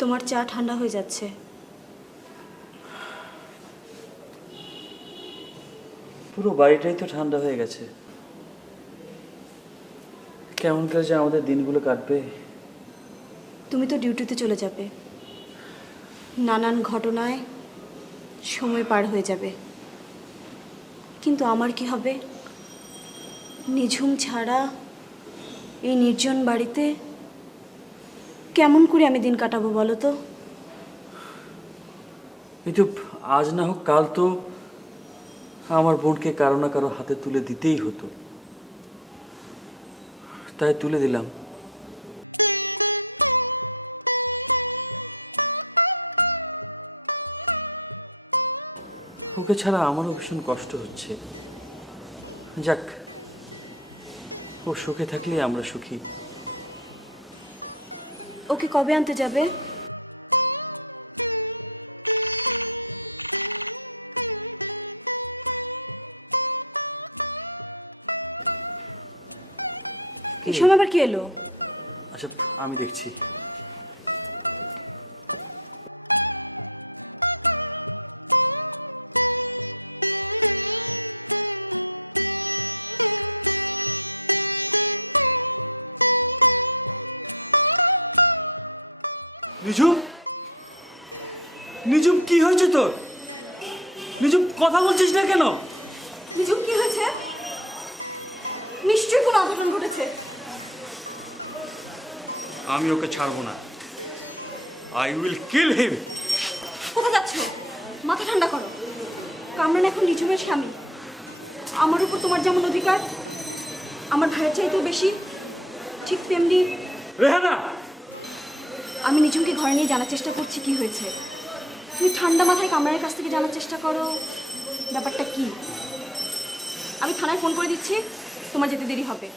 তোমার চা ঠান্ডা হয়ে যাচ্ছে। পুরো বাড়িটাই তো ঠান্ডা হয়ে গেছে। কেমন করে যে আমাদের দিনগুলো কাটবে। তুমি তো ডিউটিতে চলে যাবে, নানান ঘটনায় সময় পার হয়ে যাবে, কিন্তু আমার কি হবে? নিঝুম ছাড়া এই নির্জন বাড়িতে কেমন করে আমি দিন কাটাবো বলো তো? এই তো আজ না হোক কাল তো আমার বোনকে কারো না কারো হাতে তুলে দিতেই হতো, তাই তুলে দিলাম। ওকে ছাড়া আমারও ভীষণ কষ্ট হচ্ছে। যাক, ও সুখে থাকলেই আমরা সুখী। ওকে কবে আনতে যাবে? এই সময় আবার কি এলো? আচ্ছা, আমি দেখছি। নিজুম, নিজুম কি হয়েছে তোর? নিজুম কথা বলছিস না কেন? নিঝুম কি হয়েছে? নিশ্চয়ই কোনো অঘটন ঘটেছে। আমি ওকে ছাড়বো না। আই উইল কিল হিম। কোথায় যাচ্ছ? মাথা ঠান্ডা করো। কামরান এখন নিঝুমের স্বামী। আমার উপর তোমার যেমন অধিকার আমার ভাইয়ের চাইতেও বেশি, ঠিক তেমনি রেহানা, আমি নিঝুমকে ঘরে নিয়ে জানার চেষ্টা করছি কি হয়েছে। তুমি ঠান্ডা মাথায় কামরানের কাছ থেকে জানার চেষ্টা করো ব্যাপারটা কি। আমি থানায় ফোন করে দিচ্ছি, তোমার যেতে দেরি হবে।